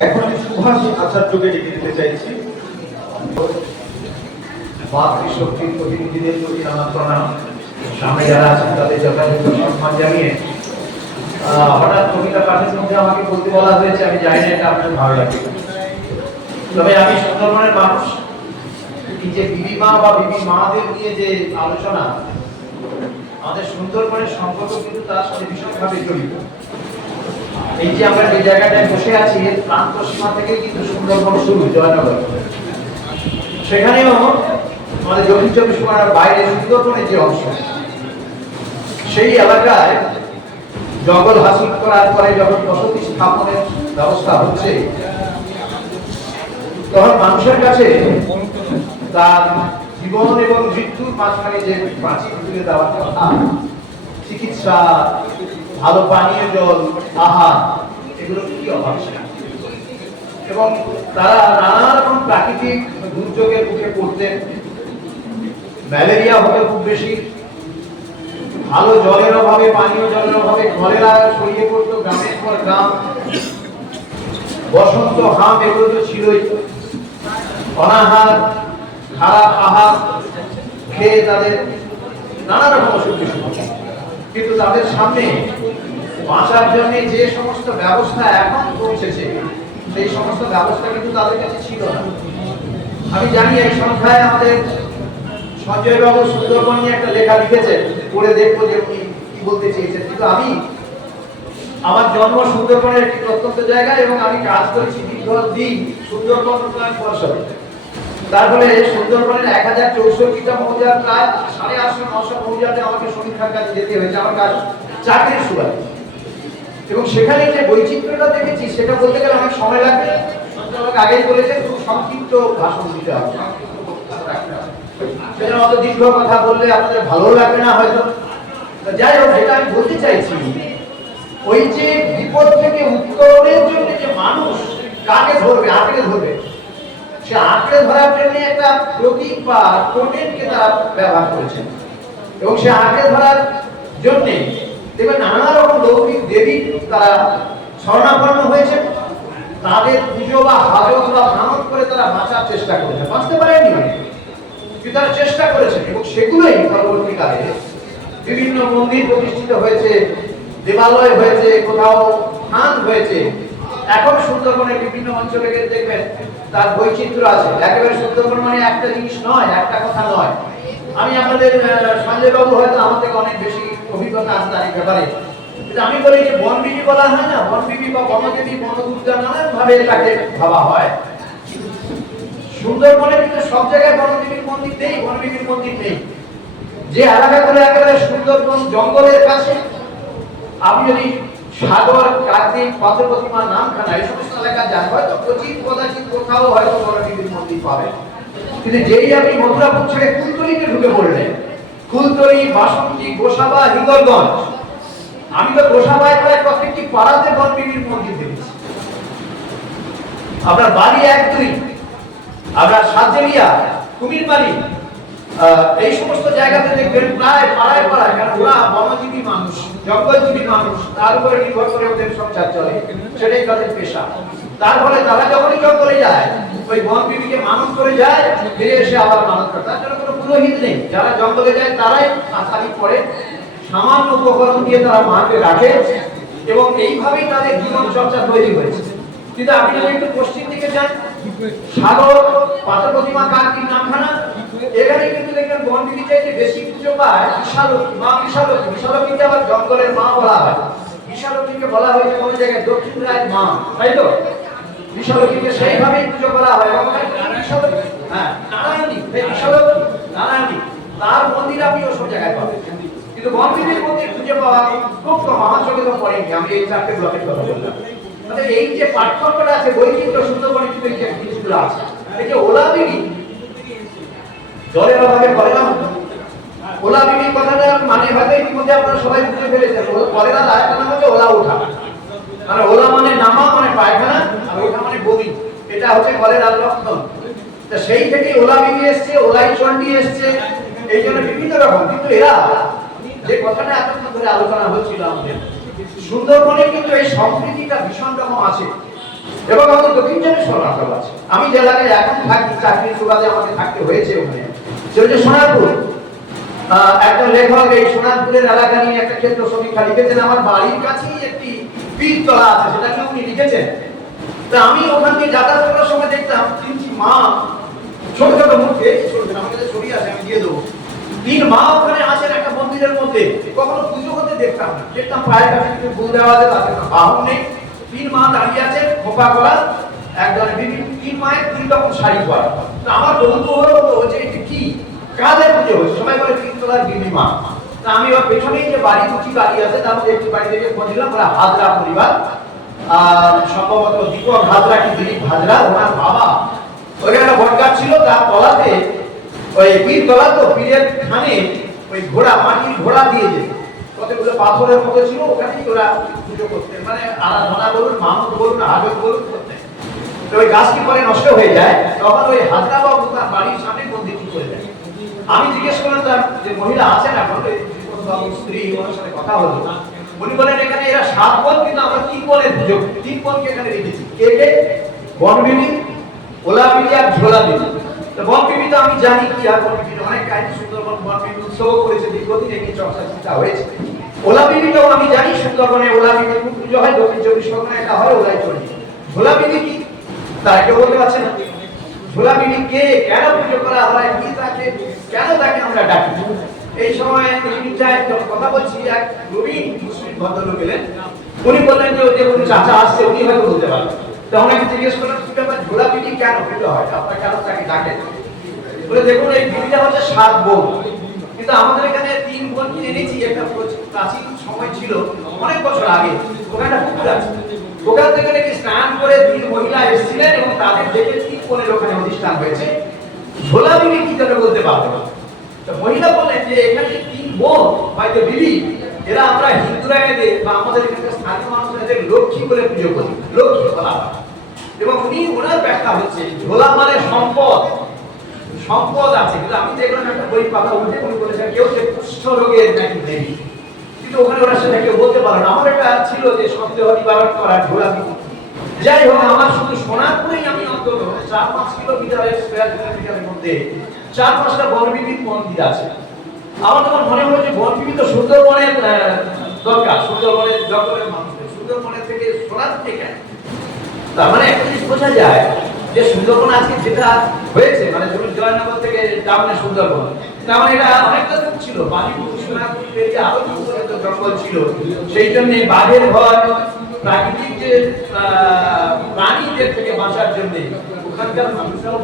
এখন আমি সুভাষ আচার্যকে ডেকে নিতে চাইছি। মাতৃশক্তির প্রতিনিধিদের প্রতি আমার প্রণাম। সামনে যারা আছেন, তাদের যথাযথ সম্মান জানিয়ে হঠাৎ কবিতা পাঠের মধ্যে আমাকে বলতে বলা হয়েছে, আমি জানি না এটা আপনার ভালো লাগে। তবে আমি সুন্দরবনের মানুষ। এই যে বিবি মা বা বিবি মাদের নিয়ে যে আলোচনা, আমাদের সুন্দরবনের সম্পর্ক কিন্তু তার সাথে ভীষণভাবে জড়িত। এই যে আমরা যে জায়গাটায় বসে আছি এর প্রান্ত সীমা থেকে কিন্তু সুন্দরবন শুরু, জয়নগর। সেখানেও আমাদের দক্ষিণ চব্বিশ পরগনার বাইরে সুন্দরবনের যে অংশ, সেই এলাকায় জঙ্গল হাসিল করার পরে যখন বসতি স্থাপনের ব্যবস্থা হচ্ছে, তখন মানুষের কাছে তার জীবন এবং মৃত্যুর মাঝখানে যে প্রাচীর তুলে দেওয়ার কথা, চিকিৎসা ভালো পানীয় জল, আহার, এগুলো কি অভাব? এবং তারা নানা রকম প্রাকৃতিক দুর্যোগের মুখে পড়তেন ম্যালেরিয়া হতো খুব বেশি, ভালো জলের অভাবে, পানীয় জলের অভাবে কলেরা ছড়িয়ে পড়তো গ্রামের পর গ্রাম। বসন্ত হাম এগুলো তো ছিলই। অনাহার, খারাপ আহার খেয়ে তাদের নানা রকম অসুখ বিসুখ কিন্তু তাদের সামনে বাঁচার জন্য যে সমস্ত ব্যবস্থা এখন পৌঁছেছে, সেই সমস্ত ব্যবস্থা কিন্তু তাদের কাছে ছিল না। আমি জানি এই সংখ্যায় আমাদের সঞ্জয় বাবু সুন্দরবন নিয়ে একটা লেখা লিখেছেন, পড়ে দেখব যে উনি কি বলতে চেয়েছেন। কিন্তু আমি আমার জন্ম সুন্দরবনের একটি প্রত্যন্ত জায়গায় এবং আমি কাজ করেছি দীর্ঘদিন সুন্দরবন উন্নয়ন পর্ষদে। তার ফলে সুন্দরবনের এক হাজার চৌষট্টিটা মৌজার প্রায় সাড়ে আটশো, নশো মৌজাতে আমাকে সমীক্ষার কাছে যেতে হয়েছে, আমার কাজ চাকরির সুবাদে। এবং সেখানে যে বৈচিত্র্যটা দেখেছি, সেটা বলতে গেলে অনেক সময় লাগবে আমাকে আগেই বলেছে, খুব সংক্ষিপ্ত ভাষণ দিতে হবে। সেজন্য অত দীর্ঘ কথা বললে আপনাদের ভালো লাগবে না হয়তো। যাই হোক, যেটা আমি বলতে চাইছি, ওই যে বিপদ থেকে উত্তরণের জন্য যে মানুষ কাকে ধরবে আঁকড়ে ধরবে সে আঁকড়ে ধরার জন্য একটা প্রতীক বা টোটেমকে তারা ব্যবহার করেছেন। এবং সে আঁকড়ে ধরার জন্য দেখবেন নানা রকম লৌকিক দেবী তারা স্বর্ণাপন্ন হয়েছে তাদের পুজো বা হাজত বা মানত করে তারা বাঁচার চেষ্টা করেছে বাঁচতে পারেনি কিন্তু তারা চেষ্টা করেছেন। এবং সেগুলোই পরবর্তীকালে বিভিন্ন মন্দির প্রতিষ্ঠিত হয়েছে, দেবালয় হয়েছে, কোথাও স্থান হয়েছে। এখন সুন্দরবনের বিভিন্ন অঞ্চলে দেখবেন তার বৈচিত্র্য আছে। একেবারে সুন্দরবন মানে একটা জিনিস নয়, একটা কথা নয়। আমি আপনাদের সঞ্জয় বাবু হয়তো আমার থেকে অনেক বেশি অভিজ্ঞতা আছে তার এই ব্যাপারে। আমি বলি যে বনবিবি বলা হয় না বনবিবি বা বনদেবী বনদুর্গা নানান ভাবে এটাকে ভাবা হয়। সুন্দরবনে কিন্তু সব জায়গায় বনদেবীর মন্দির নেই বনবিবির মন্দির নেই। যে এলাকাগুলো একেবারে সুন্দরবন জঙ্গলের কাছে, আপনি যদি সাগর কার্তিক পাথর নামখানা এই সমস্ত এলাকা যান হয়তো কচিত কদাচিৎ কোথাও হয়তো বনবিবির মন্দির পাবেন। কিন্তু যেই আপনি মথুরাপুর ছেড়ে কুলতলিতে ঢুকে পড়লেন কুলতলি বাসন্তী গোসাবা হিঙ্গলগঞ্জ আমি তো গোসাবায় প্রায় প্রত্যেকটি পাড়াতে বনবিবির মন্দির দেখেছি। আপনার বাড়ি এক দুই আপনার সাতজেলিয়া কুমিরবাড়ি আহ, এই সমস্ত জায়গাতে দেখবেন প্রায় পাড়ায় পাড়ায় কারণ ওরা বনজীবী মানুষ। জঙ্গলজীবী মানুষ, তার উপরে নির্ভর করে ওদের সংসার চলে। সেটাই তাদের পেশা। তারপরে তারা যখনই জঙ্গলে যায়, ওই বনবিবিকে মানত করে যায়, ফিরে এসে আবার মানত করে। তার জন্য কোনো পুরোহিত নেই। যারা জঙ্গলে যায়, তারাই আশারি পড়ে সামান্য উপকরণ দিয়ে তারা মাকে রাখে এবং এইভাবেই তাদের জীবন চর্চা তৈরি হয়েছে। কিন্তু আপনি যদি একটু পশ্চিম দিকে যান জঙ্গলের মা বলা হয়। বিশালক্ষীকে বলা হয়েছে কোনো জায়গায় দক্ষিণ রায়ের মা, তাই তো? বিশালক্ষীকে সেইভাবেই পুজো করা হয়। হ্যাঁ নারায়ণী তার মন্দির আপনি ওসব জায়গায় পাবেন। কিন্তু বনবিবির মন্দির খুঁজে পাওয়া খুব কম। আমার চোখে তো পড়েনি, আমি এই চারটে ব্লকের কথা বললাম। এই যে পার্থক্যটা আছে, বৈচিত্র্য সুন্দরবনে কিন্তু এই যে জিনিসগুলো আছে। এই যে ওলা বিবি জলের অভাবে কলেরা হতো ওলা বিবি কথাটা মানে হয়তো ইতিমধ্যে আপনারা সবাই বুঝে ফেলেছেন। ওলা কলেরা দায়টা নাম হচ্ছে ওলা ওঠা। মানে ওলা মানে নামা মানে পায়খানা, আর ওঠা মানে বমি এটা হচ্ছে কলেরার লক্ষণ তা সেই থেকে ওলা বিবি এসছে, ওলাই চন্ডি এসছে। এই জন্য বিভিন্ন রকম। কিন্তু এরা যে কথাটা এতক্ষণ ধরে আলোচনা হচ্ছিল আমাদের। সুন্দরবনে কিন্তু এই সম্প্রীতিটা ভীষণ রকম আছে। এবং আমাদের দক্ষিণ চব্বিশ পরগনাতেও আছে। আমি যে এখন থাকি চাকরির সুবাদে আমাকে থাকতে হয়েছে ওখানে। সে হচ্ছে সোনারপুর। একজন লেখক এই সোনারপুরের এলাকা নিয়ে একটা ক্ষেত্র সমীক্ষা লিখেছেন। আমার বাড়ির কাছেই একটি পীরতলা আছে সেটা নিয়ে উনি লিখেছেন? তা আমি ওখান দিয়ে যাতায়াত করার সময় দেখতাম তিনটি মা ছোট ছোট যে ছোট ছোট, আমার কাছে ছবি আছে আমি দিয়ে দেবো। তিন মা ওখানে আছেন একটা মন্দিরের মধ্যে। কখনো পুজো করতে দেখতাম না। দেখতাম পায়ের কাছে কিছু ফুল দেওয়া আছে তাদের বাহন নেই। তিন মা দাঁড়িয়ে আছেন খোপা গলা একজন বিবি, তিন মায়ের তিন রকম শাড়ি পরা। আমার বন্ধু হলো যে এটা কি? কাদের পুজো? হচ্ছে সবাই বলে তিন তলার বিবি মা। তা আমি ওর পেছনেই যে বাড়ি দুটি বাড়ি আছে, তার মধ্যে একটি বাড়ি থেকে খোঁজ নিলাম ওরা হাজরা পরিবার। আর সম্ভবত দীপক হাজরা কি দিলীপ হাজরা ওনার বাবা। ওই একটা ছিল, তার তলাতে ওই পীর তলা তো পীরের খানে ওই ঘোড়া, মাটির ঘোড়া দিয়ে যেত। কতগুলো পাথরের মতো ছিল, ওখানেই ওরা পুজো করতেন। মানে আরাধনা বলুন, মানত বলুন হাজত বলুন, করতেন। তো ওই গাছটি পরে নষ্ট হয়ে যায়, তখন ওই হাজরা বাবু তার বাড়ির সামনে মন্দিরটি করে দেয়। আমি জিজ্ঞেস করলাম যে মহিলা আছেন এখন? স্ত্রী ওনার সাথে কথা হলো। উনি বলেন এখানে এরা সাত বোন কিন্তু আমরা তিন করি। তিন বোনকে এখানে রেখেছি। কে কে? বনবিবি ওলা বিবি আর ঝোলা তো বনবিবি আমি জানি কি আর বনবিবি অনেক কাহিনী সুন্দরবন বনবিবি উৎসব করেছে, দীর্ঘদিন এই চর্চা হয়েছে। ওলা বিবিটাও আমি জানি সুন্দরবনে ওলা বিবি পুজো হয়, দক্ষিণ চব্বিশ পরগনায় এটা হয়, ওলাই চলে। ঝোলা বিবি কি? তারা কেউ বলতে পারছে না। ঝোলা বিবি কে, কেন পুজো করা হয়, কি তাকে, কেন তাকে আমরা ডাকি? এই সময় কথা বলছি, এক নবীন মুসলিম ভদ্রলোক এলেন। উনি বললেন যে, ওই যে চাচা আসছে, উনি হয়তো বলতে পারবেন। তখন আমি জিজ্ঞেস করলাম, কি ব্যাপার? ঝোলা বিবি কেন পুজো হয়? আপনার কেন বলে দেখুন, এই বিবিটা হচ্ছে সাত বোন। কিন্তু আমাদের এখানে তিন বোন জেনেছি একটা প্রাচীন সময় ছিল, অনেক বছর আগে। ওখানে পুকুর আছে ওখান থেকে নাকি স্নান করে তিন মহিলা এসেছিলেন এবং তাদের দেখে তিন বোনের ওখানে অনুষ্ঠান হয়েছে। ঝোলা বিবি কি করে বলতে পারবে না। মহিলা বললেন যে, এখানে যে তিন বোন হয়তো বিবি এরা আমরা হিন্দুরা এদের বা আমাদের এখানকার স্থানীয় মানুষ এদের লক্ষ্মী বলে পুজো করি। লক্ষ্মী বলা হয়। এবং উনি ওনার ব্যাখ্যা হচ্ছে ঝোলা মানে সম্পদ। সম্পদ আছে, কিন্তু আমি দেখলাম একটা বই পাতা উঠে উনি বলেছেন কেউ যে কুষ্ঠ রোগের নাকি দেবী কিন্তু ওখানে ওরা সেটা কেউ বলতে পারে না। আমার একটা ছিল যে সন্দেহ নিবারণ করার ঝোলা যাই হোক, আমার শুধু সোনারপুরেই আমি অন্তত চার পাঁচ কিলোমিটারের স্কোয়ার কিলোমিটারের মধ্যে চার পাঁচটা বনবিবির মন্দির আছে। আমার তখন মনে হলো যে বনবিবি সুন্দরবনের দরকার, সুন্দরবনের জঙ্গলের মানুষদের। সুন্দরবনের থেকে সোনার কেন তার মানে একটা জিনিস বোঝা যায় যে সুন্দরবন আজকে যেটা হয়েছে মানে ধরুন জয়নগর থেকে টাউনে সুন্দরবন, তার মানে এটা অনেকটা দূর ছিল। সোনারপুর পেরিয়ে আরও পর্যন্ত জঙ্গল ছিল। সেই জন্য বাঘের ভয়, প্রাকৃতিক যে প্রাণীদের থেকে বাঁচার জন্য ওখানকার মানুষরাও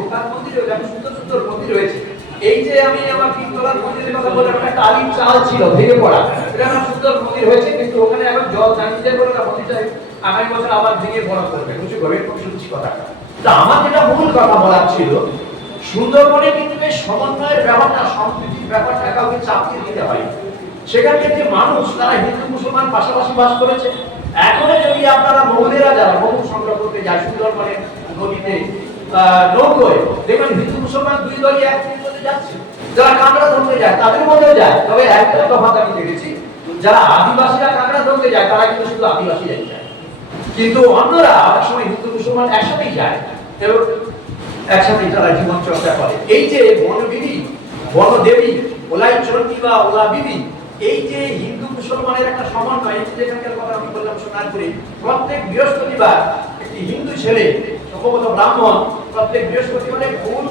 ওখান মন্দিরে সুন্দর সুন্দর মন্দির রয়েছে। এই যে আমি আমার তিনতলার মন্দিরের কথা বললাম, একটা টালির চাল ছিল, ভেঙে পড়া। এটা সুন্দর মন্দির হয়েছে, কিন্তু ওখানে এখন জল দাঁড়িয়ে যায় বলে মন্দিরটা আগামী বছর আবার ভেঙে বড় করবে। বুঝি করবে খুব শুনছি কথা। তা আমার যেটা মূল কথা বলার ছিল, সুন্দরবনে কিন্তু এই সমন্বয়ের ব্যাপারটা, সম্প্রীতির ব্যাপারটা কাউকে চাপিয়ে দিতে হয় সেখানকার যে মানুষ, তারা হিন্দু, মুসলমান পাশাপাশি বাস করেছে। এখনও যদি আপনারা মহিলারা যারা বহু সংগ্রহ করতে যায় সুন্দরবনের নদীতে নৌকোয়, দেখবেন হিন্দু, মুসলমান দুই দলই এক নদীতে যাচ্ছে। যারা কাঁকড়া ধরতে যায়, তাদের মধ্যেও যায়। তবে একটা তফাৎ আমি দেখেছি, যারা আদিবাসীরা কাঁকড়া ধরতে যায়, তারা কিন্তু শুধু আদিবাসীরাই যায় কিন্তু অন্যরা অনেক সময় হিন্দু, মুসলমান একসাথেই যায় এবং একসাথেই তারা জীবন চর্চা করে। এই যে বনবিবি, বনদেবী ওলাই চরণী বা ওলা বিবি এই যে হিন্দু, মুসলমানের একটা সমন্বয় যেখানকার কথা আমি বললাম সোনারপুরে, প্রত্যেক বৃহস্পতিবার একটি হিন্দু ছেলে, সম্ভবত ব্রাহ্মণ, প্রত্যেক বৃহস্পতিবারে ফুল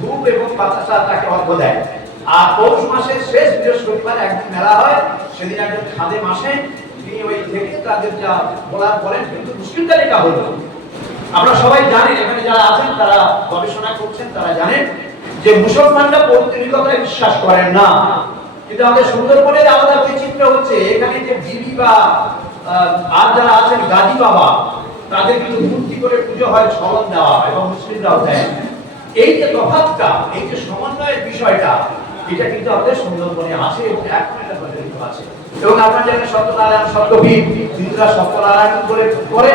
ধূপ এবং বাতাসা তাকে অর্ঘ দেয়। আর পৌষ মাসের শেষ বৃহস্পতিবার একদিন মেলা হয়, সেদিন একজন খাদে মাসে তিনি ওই থেকে তাদের যা বলার বলেন কিন্তু এটা হলো। আমরা সবাই জানেন এখানে যারা আছেন, তারা গবেষণা করছেন, তারা জানেন যে মুসলমানরা পৌত্তলিকতায় বিশ্বাস করেন না। কিন্তু আমাদের সুন্দরবনের আলাদা বৈচিত্র্য হচ্ছে, এখানে যে বিবি বা আর যারা আছেন, গাজী বাবা, তাদের কিন্তু মূর্তি করে পুজো হয়, ছলন দেওয়া এবং মুসলিমরাও দেয়। এই যে তফাৎটা, এই যে সমন্বয়ের বিষয়টা এটা কিন্তু আমাদের সুন্দরবনে আছে এবং এখন এটা প্রচলিত আছে। এবং আপনারা জানেন সত্যনারায়ণ সত্যবীর হিন্দুরা সত্যনারায়ণ করে করে,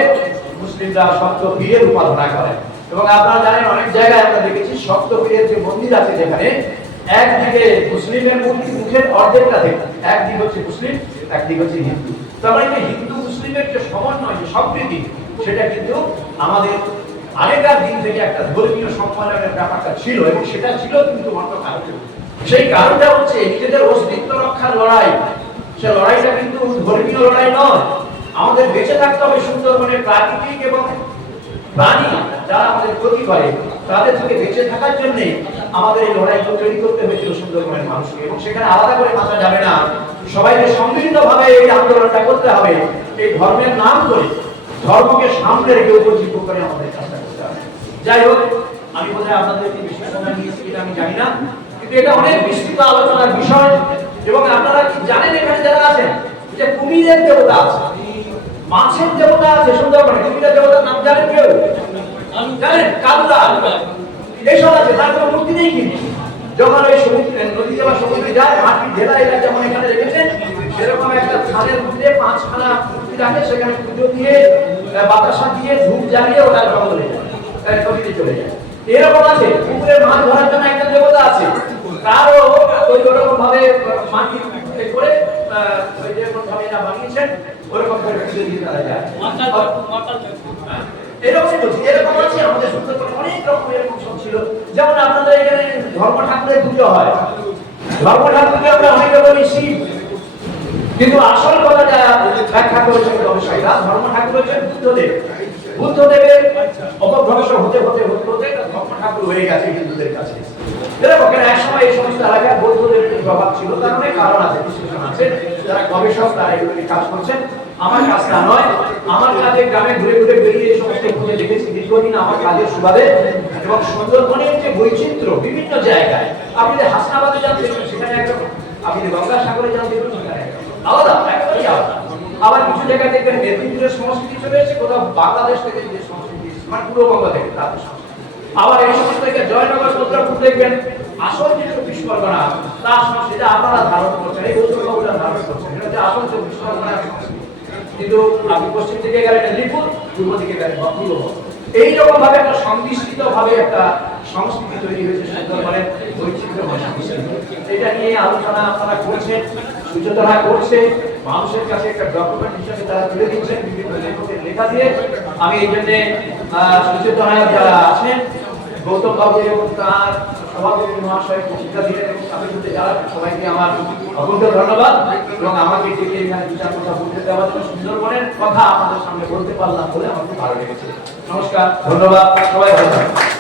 মুসলিমরা সত্যবীরের উপাসনা করে। এবং আপনারা জানেন অনেক জায়গায় আমরা দেখেছি সত্যবীরের যে মন্দির আছে যেখানে একদিকে মুসলিমের মূর্তি, মুখের অর্ধেকটা দেখে একদিক হচ্ছে মুসলিম, একদিক হচ্ছে হিন্দু। তার মানে হিন্দু মুসলিমের যে সমন্বয়, যে সম্প্রীতি, সেটা কিন্তু আমাদের আগেকার দিন থেকে একটা ধর্মীয় সম্মেলনের ব্যাপারটা ছিল এবং সেটা ছিল কিন্তু অন্য কারণে। সেই কারণটা হচ্ছে নিজেদের অস্তিত্ব রক্ষার লড়াই। সে লড়াইটা কিন্তু ধর্মীয় লড়াই নয়। আমাদের বেঁচে থাকতে হবে সুন্দরবনের প্রাকৃতিক এবং প্রাণী যারা আমাদের ক্ষতি করে, তাদের থেকে বেঁচে থাকার জন্য আমাদের এই লড়াইগুলো তৈরি করতে হয়েছিল সুন্দরবনের মানুষকে। এবং সেখানে আলাদা করে মাথা যাবে না। সবাইকে সম্মিলিত ভাবে এই আন্দোলনটা করতে হবে। এই ধর্মের নাম করে ধর্মকে সামনে রেখে উপজীব্য করে আমাদের কাজটা করতে হবে। যাই হোক, আমি বোধহয় আপনাদেরকে বেশি সময় নিয়েছি এটা আমি জানি না। এটা অনেক বিস্তৃত আলোচনার বিষয় এবং আপনারা কি জানেন এখানে যারা আছেন? যে কুমিরের দেবতা আছে, মাছের দেবতা আছে, সুন্দরবনে কুমিরের দেবতার নাম জানেন কেউ? জানেন? কালুরা এইসব আছে, তার কোনো মূর্তি নেই কিন্তু। যখন ওই সমুদ্রে, নদীতে বা সমুদ্রে যায়, মাটির ঢেলা এরা যেমন এখানে রেখেছেন সেরকম একটা থালের মধ্যে পাঁচখানা মূর্তি রাখে, সেখানে পুজো দিয়ে বাতাসা দিয়ে, ধূপ জ্বালিয়ে ওটা জঙ্গলে যায় নদীতে চলে যায়। এরকম আছে পুকুরে মাছ ধরার জন্য একটা দেবতা আছে তারও ওই ওরকম ভাবে মাটি করে ওই যেরকম ভাবে এরা বানিয়েছেন ওরকম করে দিয়ে তারা যায়। এরকমই বলছি এরকম আছে আমাদের সুন্দরবনে অনেক রকম এরকম সব ছিল। যেমন আপনাদের এখানে ধর্ম ঠাকুরের পুজো হয়। ধর্ম ঠাকুরকে আমরা অনেকে শিব। কিন্তু আসল কথাটা ব্যাখ্যা করেছেন গবেষকরা ধর্ম ঠাকুর হচ্ছেন বুদ্ধদেব। বুদ্ধদেবের অপভ্রংশ হতে হতে হতে হতে ধর্ম ঠাকুর হয়ে গেছে হিন্দুদের কাছে। এরকম এক এই সমস্ত এলাকায় বৌদ্ধদেবের একটি প্রভাব ছিল, তার অনেক কারণ আছে, বিশ্লেষণ আছে, যারা গবেষক তারা এগুলো কাজ করছেন। আমার কাজটা নয়, আমার কাজে গ্রামে ঘুরে ঘুরে বেরিয়ে এই সমস্ত খুঁজে দেখেছি, দীর্ঘদিন আমার কাজের সুবাদে। এবং সুন্দরবনের যে বৈচিত্র্য বিভিন্ন জায়গায়, আপনি যদি হাসনাবাদে যান দেখবেন সেখানে একরকম। আপনি যদি গঙ্গাসাগরে যান দেখবেন সেখানে আলাদা একেবারেই আলাদা। আবার কিছু জায়গায় দেখবেন মেদিনীপুরের সংস্কৃতি চলে এসেছে, কোথাও বাংলাদেশ থেকে যে সংস্কৃতি মানে পূর্ববঙ্গ থেকে তাদের সংস্কৃতি। আবার এই সমস্ত থেকে জয়নগর মুদ্রাপুর দেখবেন, আসল যে চব্বিশ পরগনা তার সংস্কৃতি আপনারা ধারণ করছেন এই বৌদ্ধবাবুরা ধারণ করছেন এটা হচ্ছে আসল চব্বিশ সংস্কৃতি। কিন্তু আপনি পশ্চিম দিকে গেলেন মেদিনীপুর, পূর্ব দিকে গেলেন বা পূর্ববঙ্গ এইরকম ভাবে একটা সংমিশ্রিত ভাবে একটা সংস্কৃতি তৈরি হয়েছে সুন্দরবনের বৈচিত্র্যময় সংস্কৃতি। এটা নিয়ে আলোচনা আপনারা করছেন, সূচনা করছে মানুষের কাছে একটা ডকুমেন্ট হিসেবে তারা তুলে দিচ্ছেন, বিভিন্ন লেখকের লেখা দিয়ে। আমি এই জন্য সচেতনায় যারা আছেন গৌতম বাবু এবং তার সভাপতি মহাশয় বক্তৃতা দিলেন এবং তাদের সাথে যারা সবাইকে আমার অকুণ্ঠ ধন্যবাদ এবং আমাকে ডেকে এখানে বিচার কথা বলতে দেওয়ার জন্য সুন্দরবনের কথা আপনাদের সামনে বলতে পারলাম বলে আমার খুব ভালো লেগেছে। নমস্কার, ধন্যবাদ, সবাই ভালো